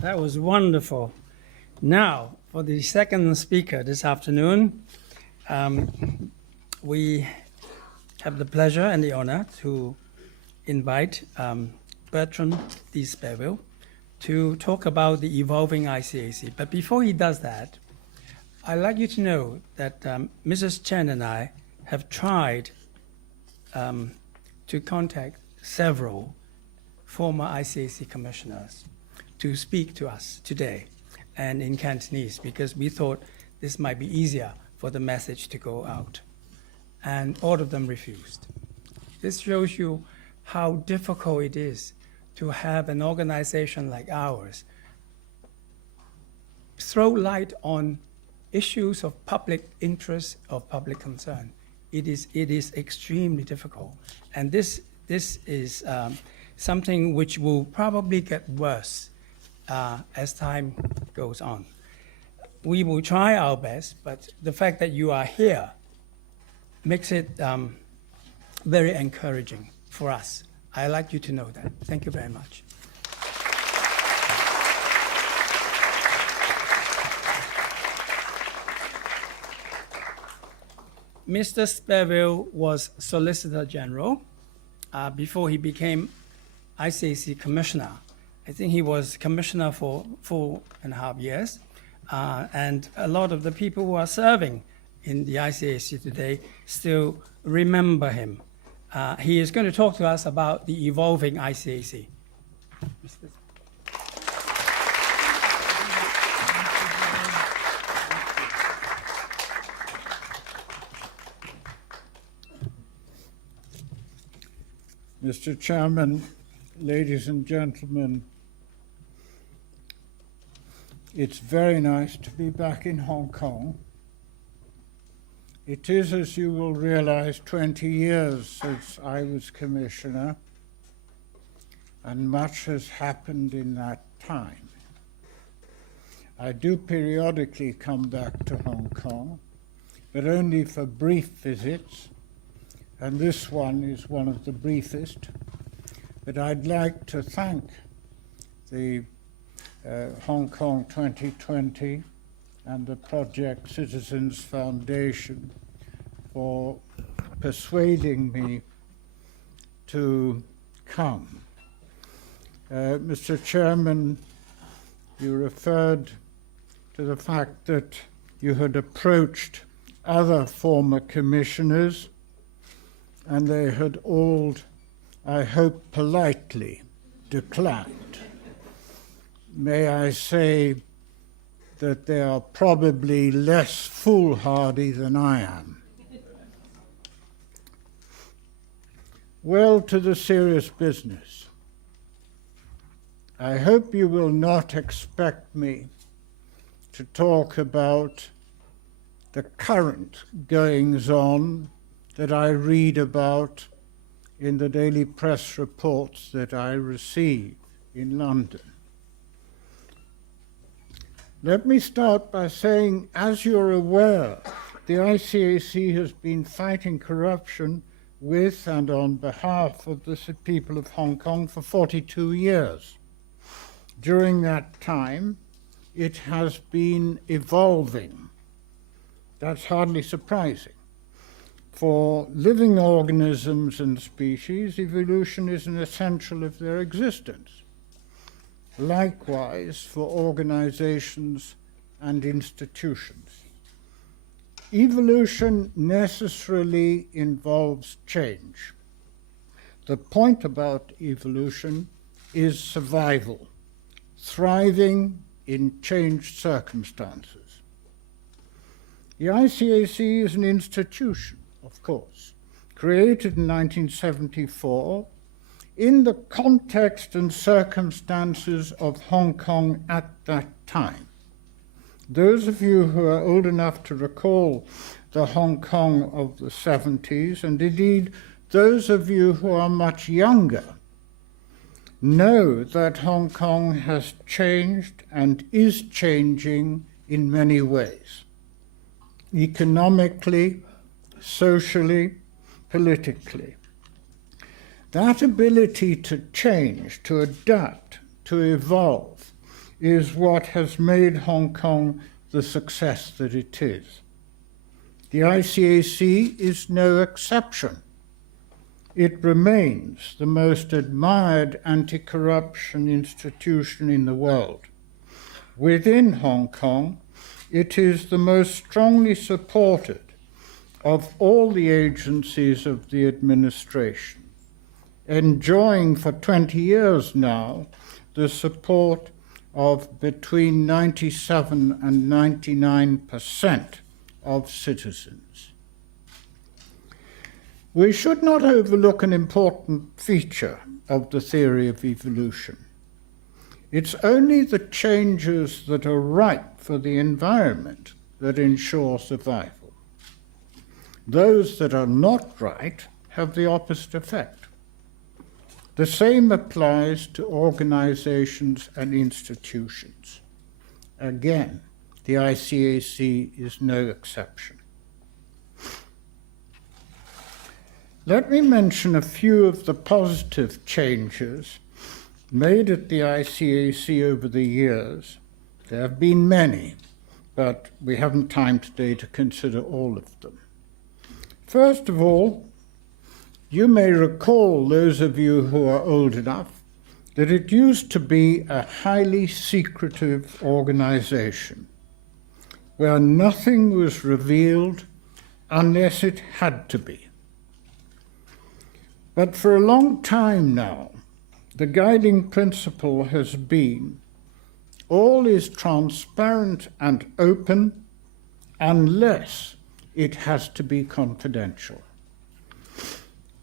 That was wonderful. Now, for the second speaker this afternoon, we have the pleasure and the honor to invite Bertrand de Speville to talk about the evolving ICAC. But before he does that, I'd like you to know that Mrs. Chen and I have tried to contact several former ICAC commissioners to speak to us today and in Cantonese, because we thought this might be easier for the message to go out. And all of them refused. This shows you how difficult it is to have an organization like ours throw light on issues of public interest, of public concern. It is extremely difficult. And this is something which will probably get worse as time goes on. We will try our best, but the fact that you are here makes it very encouraging for us. I'd like you to know that. Thank you very much. Mr. Speville was Solicitor General before he became ICAC Commissioner. I think he was Commissioner for 4.5 years. And a lot of the people who are serving in the ICAC today still remember him. He is going to talk to us about the evolving ICAC. Mr. Chairman, ladies and gentlemen, it's very nice to be back in Hong Kong. It is, as you will realize, 20 years since I was Commissioner, and much has happened in that time. I do periodically come back to Hong Kong, but only for brief visits, and this one is one of the briefest. But I'd like to thank the Hong Kong 2020 and the Project Citizens Foundation for persuading me to come. Mr. Chairman, you referred to the fact that you had approached other former commissioners and they had all, I hope, politely declined. May I say that they are probably less foolhardy than I am. Well, to the serious business. I hope you will not expect me to talk about the current goings-on that I read about in the daily press reports that I receive in London. Let me start by saying, as you're aware, the ICAC has been fighting corruption with and on behalf of the people of Hong Kong for 42 years. During that time, it has been evolving. That's hardly surprising. For living organisms and species, evolution is an essential of their existence. Likewise for organizations and institutions. Evolution necessarily involves change. The point about evolution is survival, thriving in changed circumstances. The ICAC is an institution, of course, created in 1974 in the context and circumstances of Hong Kong at that time. Those of you who are old enough to recall the Hong Kong of the 70s, and indeed those of you who are much younger, know that Hong Kong has changed and is changing in many ways, economically, socially, politically. That ability to change, to adapt, to evolve is what has made Hong Kong the success that it is. The ICAC is no exception. It remains the most admired anti-corruption institution in the world. Within Hong Kong, it is the most strongly supported of all the agencies of the administration, enjoying for 20 years now the support of between 97 and 99% of citizens. We should not overlook an important feature of the theory of evolution. It's only the changes that are right for the environment that ensure survival. Those that are not right have the opposite effect. The same applies to organizations and institutions. Again, the ICAC is no exception. Let me mention a few of the positive changes made at the ICAC over the years. There have been many, but we haven't time today to consider all of them. First of all, you may recall, those of you who are old enough, that it used to be a highly secretive organization where nothing was revealed unless it had to be. But for a long time now, the guiding principle has been all is transparent and open unless it has to be confidential.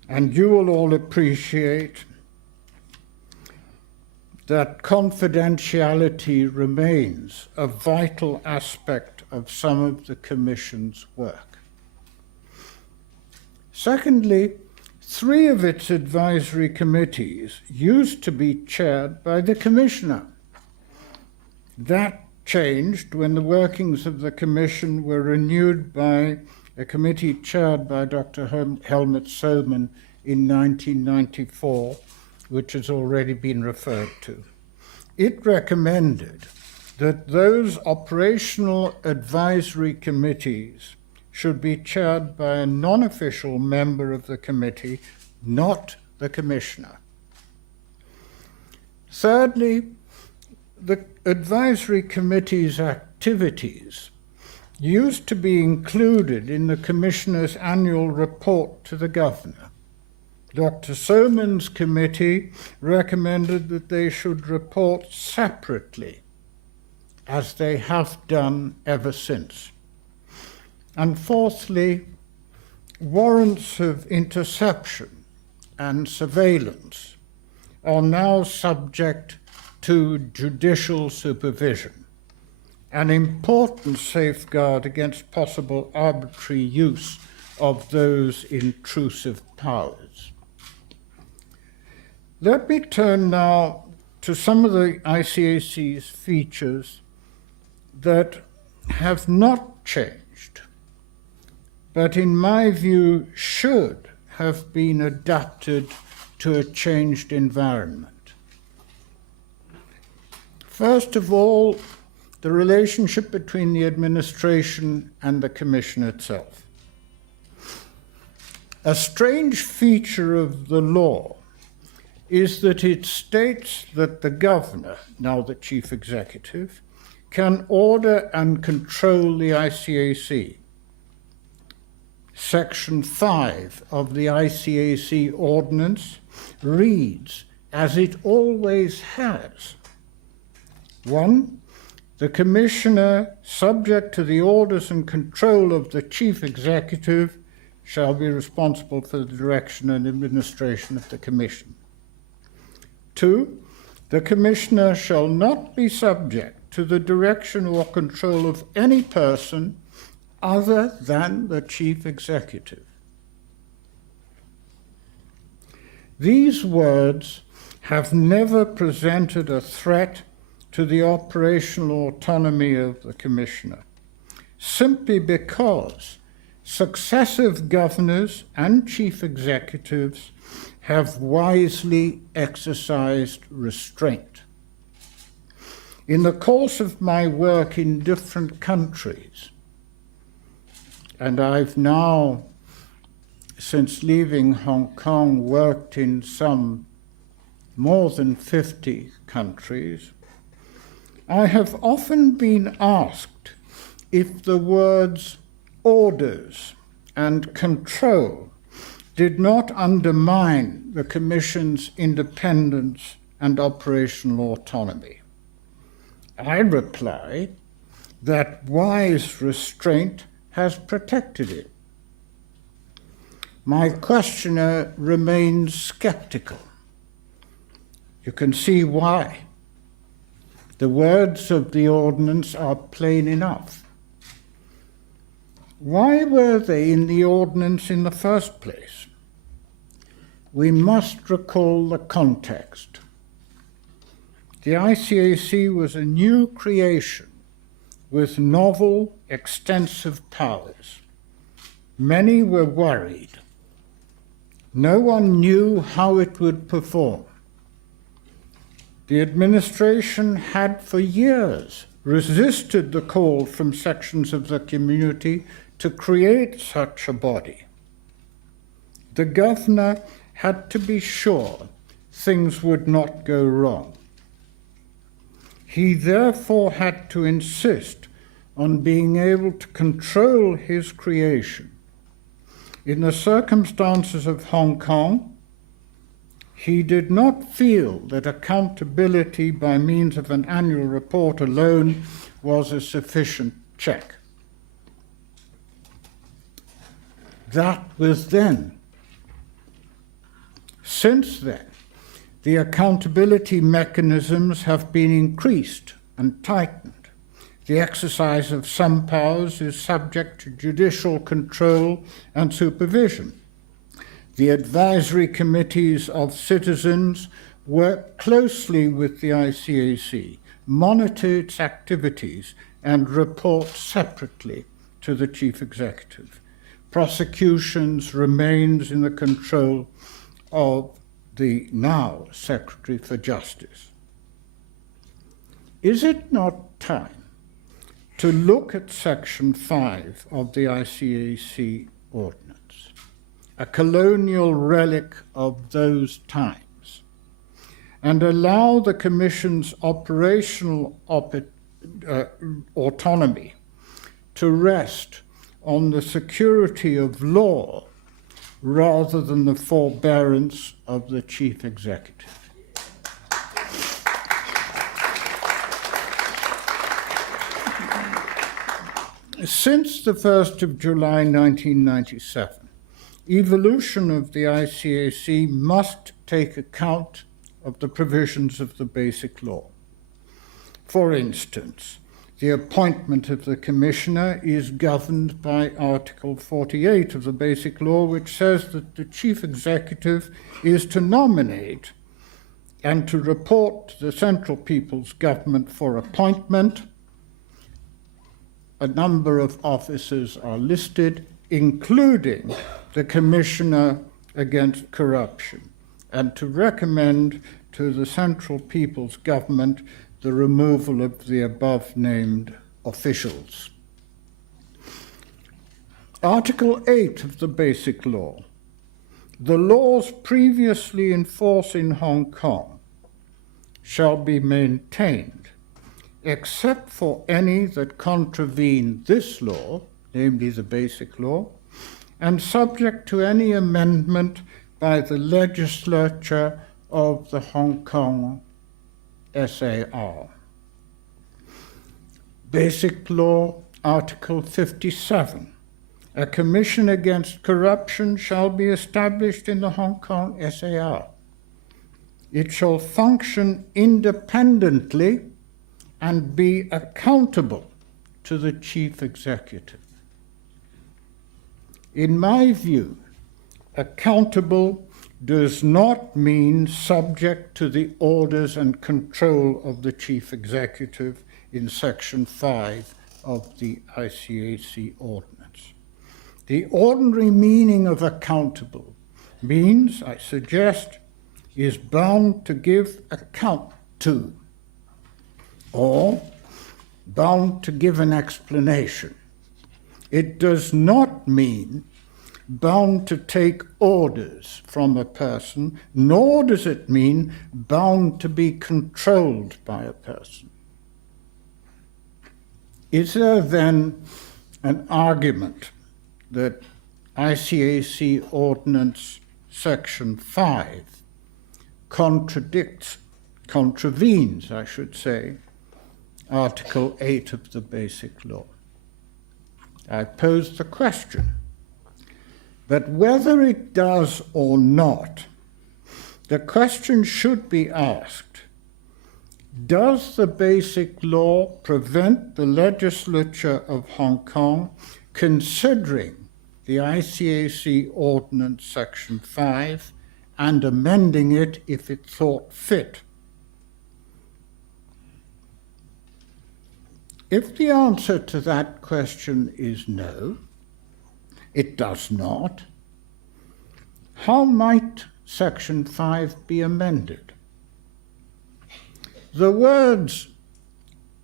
And you will all appreciate that confidentiality remains a vital aspect of some of the Commission's work. Secondly, 3 of its advisory committees used to be chaired by the Commissioner. That changed when the workings of the Commission were renewed by a committee chaired by Dr. Helmut Sohlman in 1994, which has already been referred to. It recommended that those operational advisory committees should be chaired by a non-official member of the committee, not the Commissioner. Thirdly, the advisory committee's activities used to be included in the Commissioner's annual report to the Governor. Dr. Sohlman's committee recommended that they should report separately, as they have done ever since. And fourthly, warrants of interception and surveillance are now subject to judicial supervision, an important safeguard against possible arbitrary use of those intrusive powers. Let me turn now to some of the ICAC's features that have not changed, but in my view should have been adapted to a changed environment. First of all, the relationship between the administration and the Commission itself. A strange feature of the law is that it states that the Governor, now the Chief Executive, can order and control the ICAC. Section 5 of the ICAC ordinance reads, as it always has. 1. The Commissioner, subject to the orders and control of the Chief Executive, shall be responsible for the direction and administration of the Commission. 2. The Commissioner shall not be subject to the direction or control of any person other than the Chief Executive. These words have never presented a threat to the operational autonomy of the Commissioner, simply because successive governors and chief executives have wisely exercised restraint. In the course of my work in different countries, and I've now, since leaving Hong Kong, worked in some more than 50 countries, I have often been asked if the words orders and control did not undermine the Commission's independence and operational autonomy. I reply that wise restraint has protected it. My questioner remains skeptical. You can see why. The words of the ordinance are plain enough. Why were they in the ordinance in the first place? We must recall the context. The ICAC was a new creation with novel, extensive powers. Many were worried. No one knew how it would perform. The administration had for years resisted the call from sections of the community to create such a body. The governor had to be sure things would not go wrong. He therefore had to insist on being able to control his creation. In the circumstances of Hong Kong, he did not feel that accountability by means of an annual report alone was a sufficient check. That was then. Since then, the accountability mechanisms have been increased and tightened. The exercise of some powers is subject to judicial control and supervision. The advisory committees of citizens work closely with the ICAC, monitor its activities, and report separately to the chief executive. Prosecutions remains in the control of the now Secretary for Justice. Is it not time to look at Section 5 of the ICAC ordinance, a colonial relic of those times, and allow the Commission's operational autonomy to rest on the security of law rather than the forbearance of the chief executive? Since the 1st of July 1997, evolution of the ICAC must take account of the provisions of the Basic Law. For instance, the appointment of the Commissioner is governed by Article 48 of the Basic Law, which says that the Chief Executive is to nominate and to report to the Central People's Government for appointment. A number of officers are listed, including the Commissioner Against Corruption, and to recommend to the Central People's Government the removal of the above-named officials. Article 8 of the Basic Law. The laws previously in force in Hong Kong shall be maintained, except for any that contravene this law, namely the Basic Law, and subject to any amendment by the legislature of the Hong Kong SAR. Basic Law, Article 57. A commission against corruption shall be established in the Hong Kong SAR. It shall function independently and be accountable to the chief executive. In my view, accountable does not mean subject to the orders and control of the chief executive in Section 5 of the ICAC ordinance. The ordinary meaning of accountable means, I suggest, is bound to give account to. or bound to give an explanation. It does not mean bound to take orders from a person, nor does it mean bound to be controlled by a person. Is there then an argument that ICAC Ordinance Section 5 contravenes, I should say, Article 8 of the Basic Law? I pose the question, but whether it does or not, the question should be asked, does the Basic Law prevent the legislature of Hong Kong considering the ICAC Ordinance Section 5 and amending it if it thought fit? If the answer to that question is no, it does not, how might Section 5 be amended? The words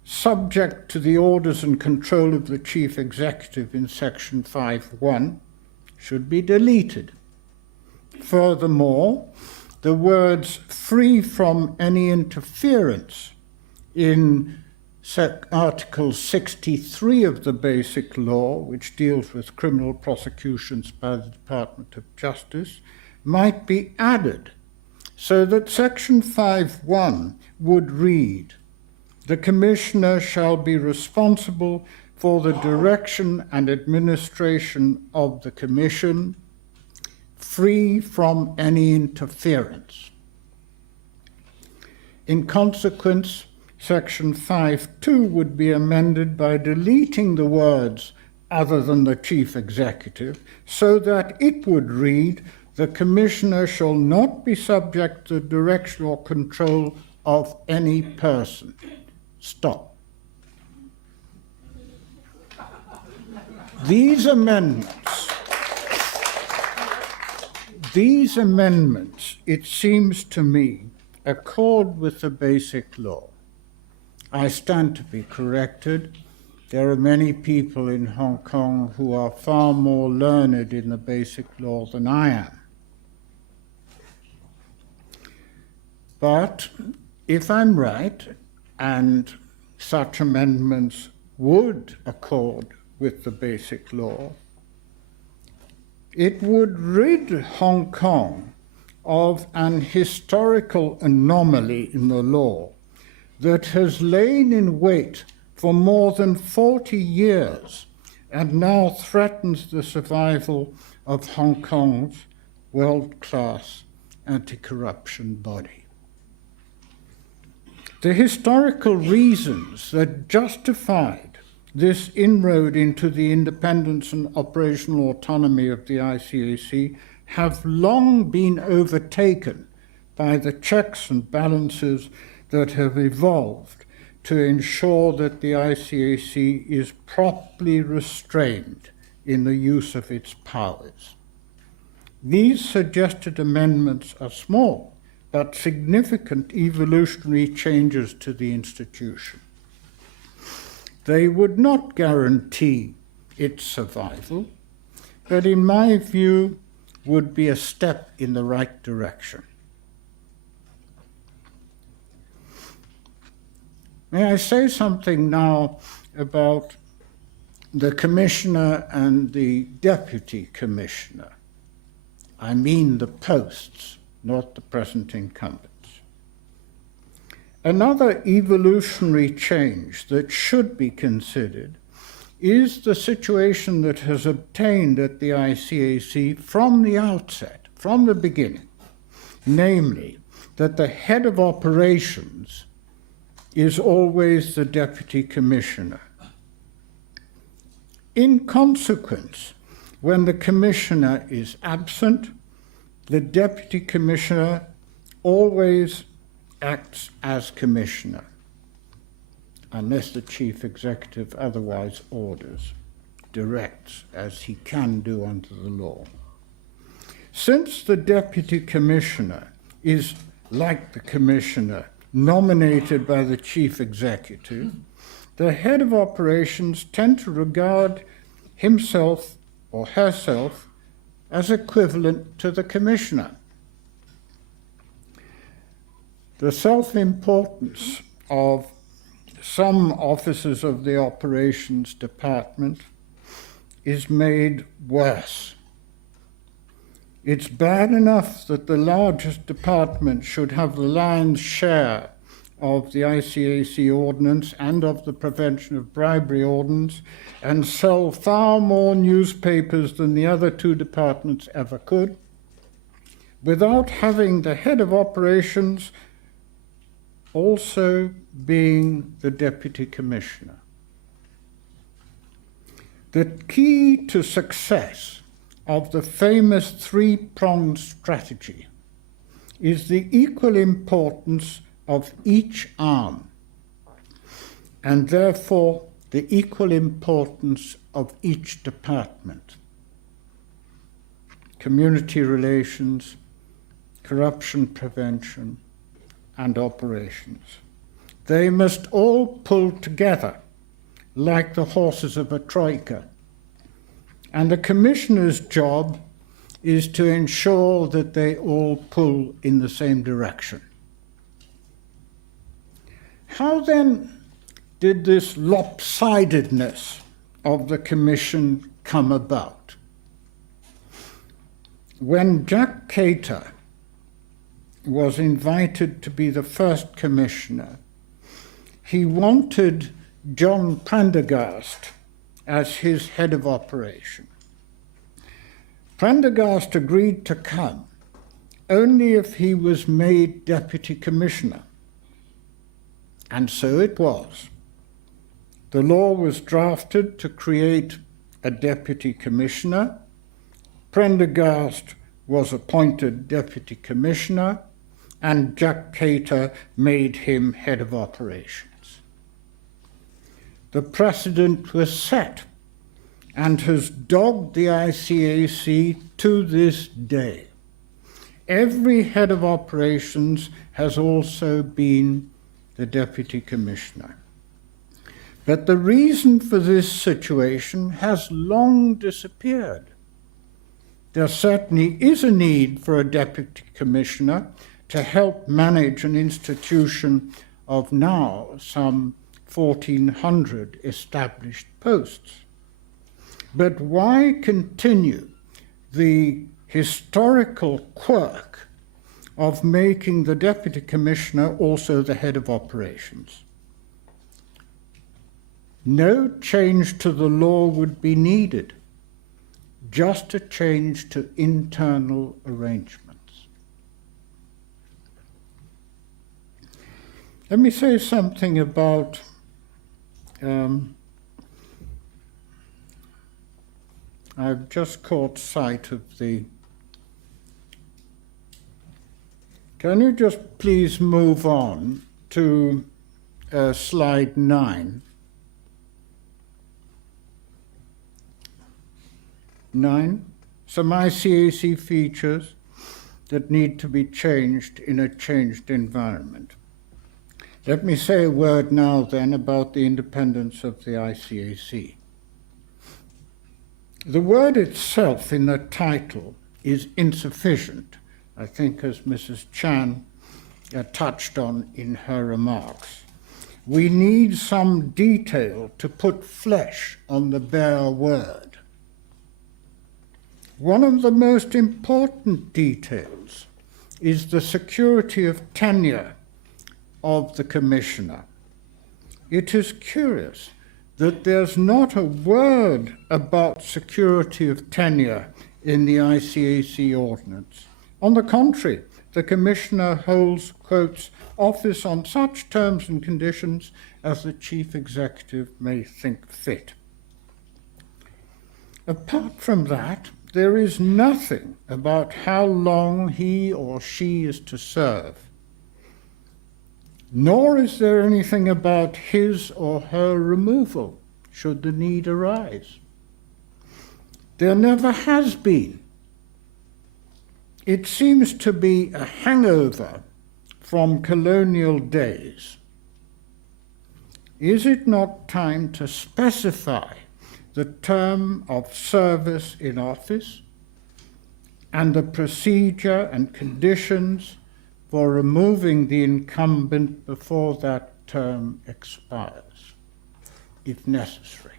subject to the orders and control of the Chief Executive in Section 5.1 should be deleted. Furthermore, the words free from any interference in Article 63 of the Basic Law, which deals with criminal prosecutions by the Department of Justice, might be added so that Section 5.1 would read, "The Commissioner shall be responsible for the direction and administration of the Commission, free from any interference." In consequence, Section 5.2 would be amended by deleting the words "other than the Chief Executive" so that it would read, "The Commissioner shall not be subject to the direction or control of any person." Stop. These amendments, it seems to me, accord with the Basic Law. I stand to be corrected. There are many people in Hong Kong who are far more learned in the Basic Law than I am. But if I'm right, and such amendments would accord with the Basic Law, it would rid Hong Kong of an historical anomaly in the law that has lain in wait for more than 40 years and now threatens the survival of Hong Kong's world-class anti-corruption body. The historical reasons that justified this inroad into the independence and operational autonomy of the ICAC have long been overtaken by the checks and balances that have evolved to ensure that the ICAC is properly restrained in the use of its powers. These suggested amendments are small but significant evolutionary changes to the institution. They would not guarantee its survival, but in my view would be a step in the right direction. May I say something now about the Commissioner and the Deputy Commissioner? I mean the posts, not the present incumbents. Another evolutionary change that should be considered is the situation that has obtained at the ICAC from the outset, from the beginning, namely that the head of operations is always the Deputy Commissioner. In consequence, when the Commissioner is absent, the Deputy Commissioner always acts as Commissioner, unless the Chief Executive otherwise orders, directs, as he can do under the law. Since the Deputy Commissioner is, like the Commissioner, nominated by the chief executive, the head of operations tend to regard himself or herself as equivalent to the commissioner. The self-importance of some officers of the operations department is made worse. It's bad enough that the largest department should have the lion's share of the ICAC ordinance and of the Prevention of Bribery ordinance and sell far more newspapers than the other two departments ever could, without having the head of operations also being the deputy commissioner. The key to success of the famous three-pronged strategy is the equal importance of each arm, and therefore the equal importance of each department. Community relations, corruption prevention, and operations. They must all pull together like the horses of a troika. And the commissioner's job is to ensure that they all pull in the same direction. How then did this lopsidedness of the commission come about? When Jack Cater was invited to be the first commissioner, he wanted John Prendergast as his head of operation. Prendergast agreed to come only if he was made deputy commissioner. And so it was. The law was drafted to create a deputy commissioner. Prendergast was appointed deputy commissioner, and Jack Cater made him head of operations. The precedent was set and has dogged the ICAC to this day. Every head of operations has also been the deputy commissioner. But the reason for this situation has long disappeared. There certainly is a need for a deputy commissioner to help manage an institution of now some 1,400 established posts. But why continue the historical quirk of making the deputy commissioner also the head of operations? No change to the law would be needed, just a change to internal arrangements. Let me say something about I've just caught sight of the... Can you just please move on to slide 9? 9. Some ICAC features that need to be changed in a changed environment. Let me say a word now then about the independence of the ICAC. The word itself in the title is insufficient, I think, as Mrs. Chan touched on in her remarks. We need some detail to put flesh on the bare word. One of the most important details is the security of tenure of the commissioner. It is curious that there's not a word about security of tenure in the ICAC ordinance. On the contrary, the commissioner holds, quotes, office on such terms and conditions as the chief executive may think fit. Apart from that, there is nothing about how long he or she is to serve, nor is there anything about his or her removal, should the need arise. There never has been. It seems to be a hangover from colonial days, is it not time to specify the term of service in office and the procedure and conditions for removing the incumbent before that term expires, if necessary?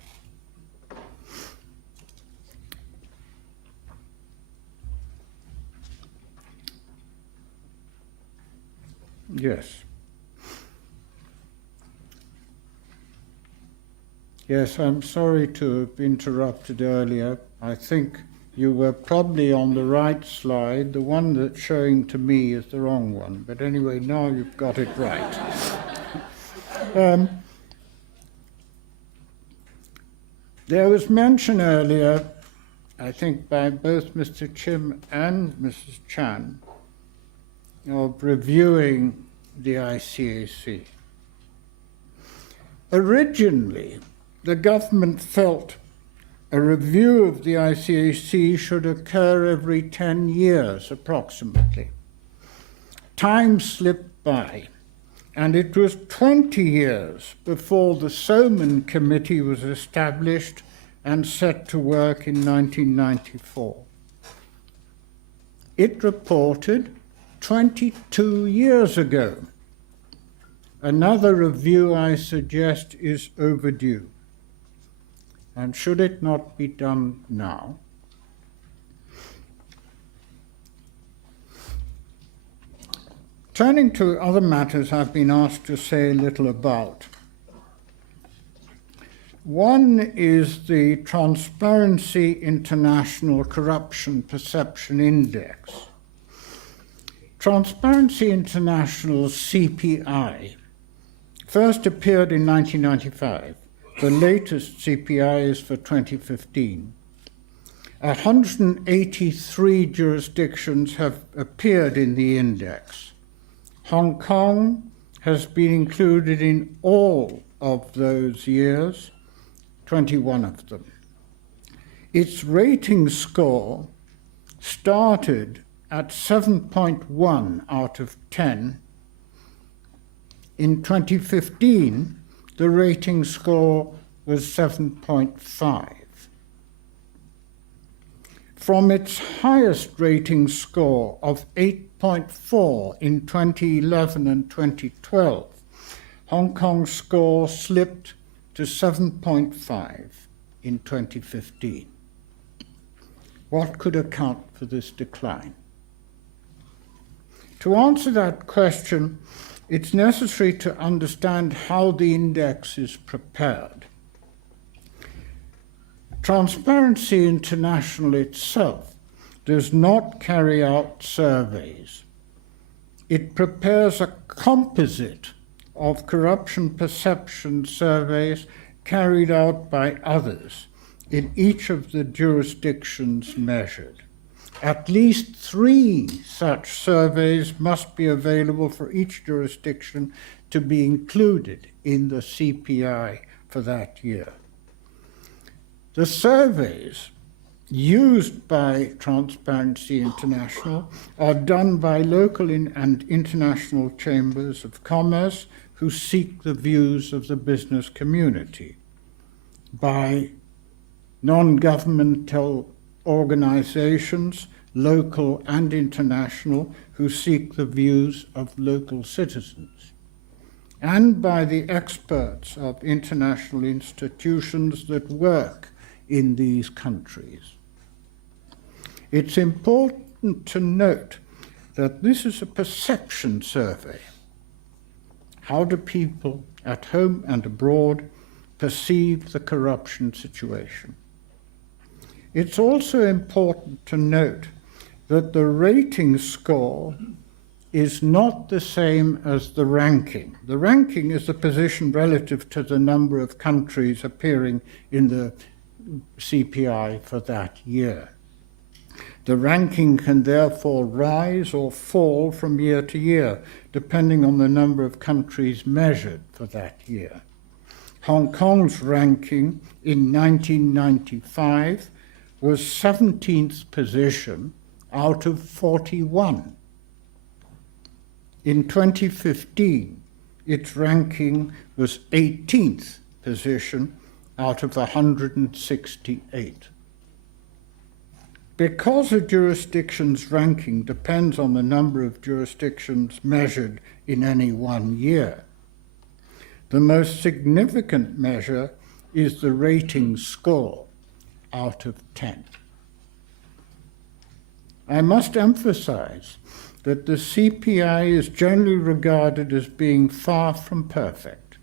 Yes. Yes, I'm sorry to have interrupted earlier. I think you were probably on the right slide. The one that's showing to me is the wrong one. But anyway, now you've got it right. There was mention earlier, I think by both Mr. Chim and Mrs. Chan, of reviewing the ICAC. Originally, the government felt a review of the ICAC should occur every 10 years, approximately. Time slipped by, and it was 20 years before the Soman Committee was established and set to work in 1994. It reported 22 years ago. Another review, I suggest, is overdue. And should it not be done now? Turning to other matters I've been asked to say a little about. One is the Transparency International Corruption Perception Index. Transparency International's CPI first appeared in 1995. The latest CPI is for 2015. 183 jurisdictions have appeared in the index. Hong Kong has been included in all of those years, 21 of them. Its rating score started at 7.1 out of 10. In 2015, the rating score was 7.5. From its highest rating score of 8.4 in 2011 and 2012, Hong Kong's score slipped to 7.5 in 2015. What could account for this decline? To answer that question, it's necessary to understand how the index is prepared. Transparency International itself does not carry out surveys. It prepares a composite of corruption perception surveys carried out by others in each of the jurisdictions measured. At least 3 such surveys must be available for each jurisdiction to be included in the CPI for that year. The surveys used by Transparency International are done by local and international chambers of commerce who seek the views of the business community, by non-governmental organizations, local and international, who seek the views of local citizens, and by the experts of international institutions that work in these countries. It's important to note that this is a perception survey. How do people at home and abroad perceive the corruption situation? It's also important to note that the rating score is not the same as the ranking. The ranking is the position relative to the number of countries appearing in the CPI for that year. The ranking can therefore rise or fall from year to year, depending on the number of countries measured for that year. Hong Kong's ranking in 1995 was 17th position out of 41. In 2015, its ranking was 18th position out of 168. Because a jurisdiction's ranking depends on the number of jurisdictions measured in any one year, the most significant measure is the rating score out of 10. I must emphasize that the CPI is generally regarded as being far from perfect,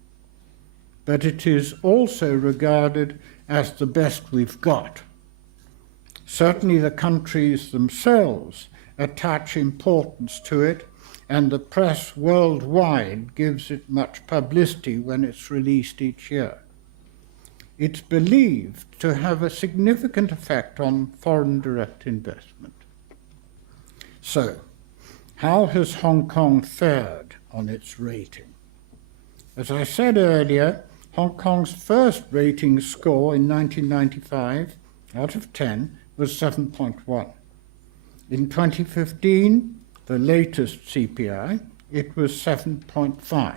but it is also regarded as the best we've got. Certainly the countries themselves attach importance to it, and the press worldwide gives it much publicity when it's released each year. It's believed to have a significant effect on foreign direct investment. So, how has Hong Kong fared on its rating? As I said earlier, Hong Kong's first rating score in 1995 out of 10 was 7.1. In 2015, the latest CPI, it was 7.5.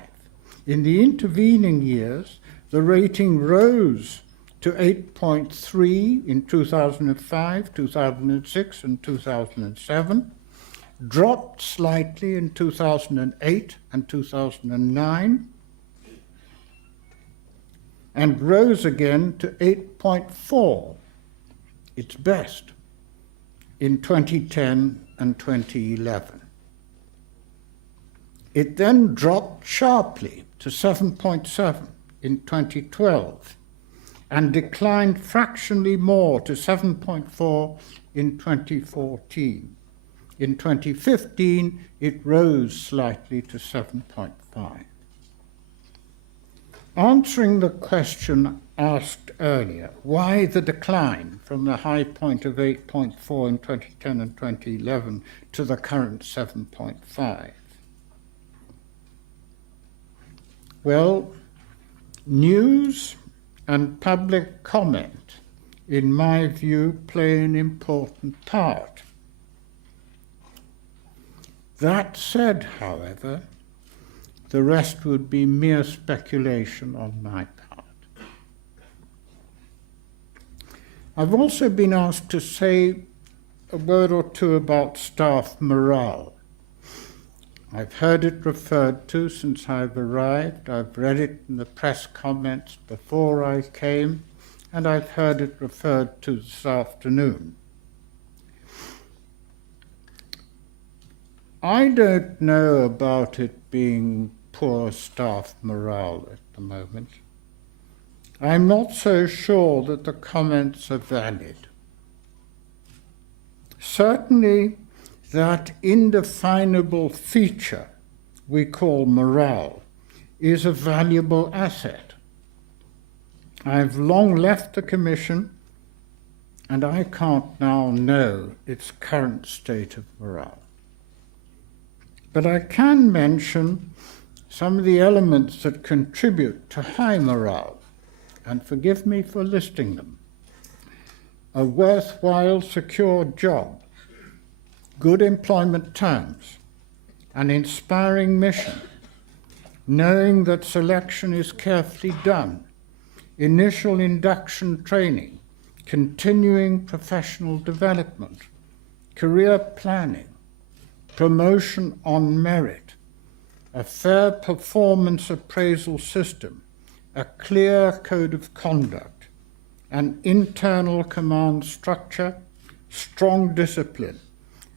In the intervening years, the rating rose to 8.3 in 2005, 2006, and 2007, dropped slightly in 2008 and 2009, and rose again to 8.4, its best, in 2010 and 2011. It then dropped sharply to 7.7 in 2012 and declined fractionally more to 7.4 in 2014. In 2015, it rose slightly to 7.5. Answering the question asked earlier, why the decline from the high point of 8.4 in 2010 and 2011 to the current 7.5? Well, news and public comment, in my view, play an important part. That said, however, the rest would be mere speculation on my part. I've also been asked to say a word or two about staff morale. I've heard it referred to since I've arrived. I've read it in the press comments before I came, and I've heard it referred to this afternoon. I don't know about it being poor staff morale at the moment. I'm not so sure that the comments are valid. Certainly, that indefinable feature we call morale is a valuable asset. I've long left the Commission, and I can't now know its current state of morale. But I can mention some of the elements that contribute to high morale, and forgive me for listing them. A worthwhile, secure job, good employment terms, an inspiring mission, knowing that selection is carefully done, initial induction training, continuing professional development, career planning, promotion on merit, a fair performance appraisal system, a clear code of conduct, an internal command structure, strong discipline,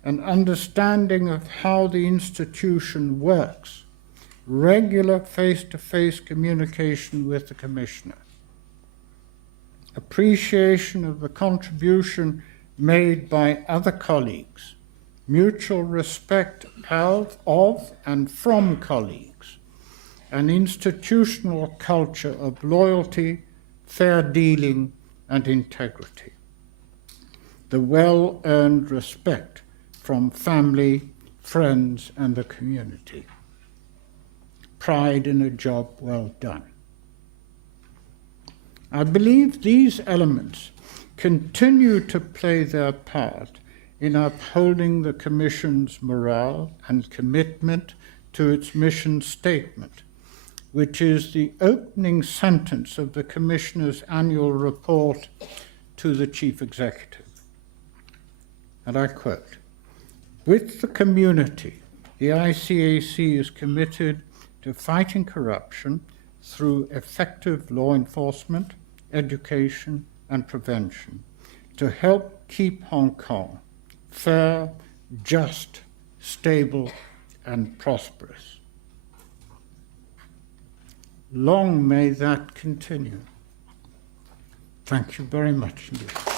an understanding of how the institution works, regular face-to-face communication with the Commissioner, appreciation of the contribution made by other colleagues, mutual respect of and from colleagues, an institutional culture of loyalty, fair dealing, and integrity, the well-earned respect from family, friends, and the community, pride in a job well done. I believe these elements continue to play their part in upholding the Commission's morale and commitment to its mission statement, which is the opening sentence of the Commissioner's annual report to the Chief Executive. And I quote, "With the community, the ICAC is committed to fighting corruption through effective law enforcement, education, and prevention to help keep Hong Kong fair, just, stable, and prosperous." Long may that continue. Thank you very much indeed.